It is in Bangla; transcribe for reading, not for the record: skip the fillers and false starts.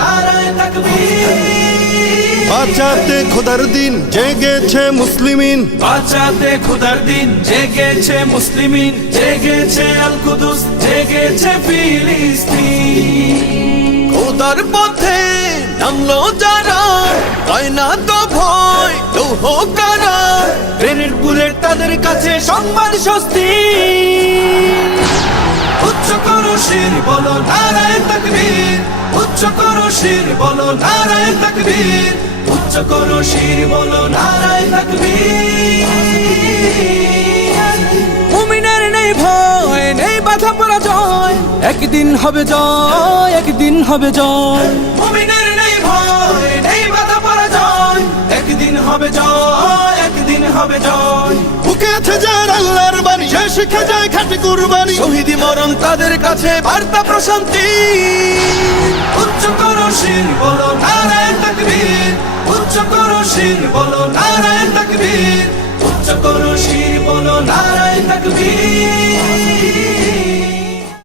নারায়ে তাকবীর। বাঁচাতে খোদার দিন জেগেছে মুসলিমিন, বাঁচাতে খোদার দিন জেগেছে মুসলিমিন, জেগেছে আল কুদুস, জেগেছে ফিলিস্তিন। খোদার পথে নামলো যারা, হয় না তো ভয় লৌহ কারা, গ্রেনেড বুলেট তাদের কাছে সম্মান স্বস্তি। উচ্চ করো শির বলো নারায়ে তাকবীর, উচ্চ করো শির বলো নারায়ে তাকবীর, উচ্চ করো শির বলো নারায়ে তাকবীর। মুমিনের নেই ভয়, নেই বাধা পরাজয়, একদিন হবে জয়, একদিন হবে জয়। মুমিনের নেই ভয়, নেই বাধা পরাজয়, একদিন হবে জয়, একদিন হবে জয়। বুকে আছে যার আল্লাহর বাণী, সে শিখে যায় খাঁটি কুরবানি, শহীদি মরণ তাদের কাছে বার্তা প্রশান্তি। উচ্চ করো শির বলো নারায়ে তাকবীর, উচ্চ করো শির বলো নারায়ে তাকবীর, উচ্চ করো শির বলো নারায়ে তাকবীর।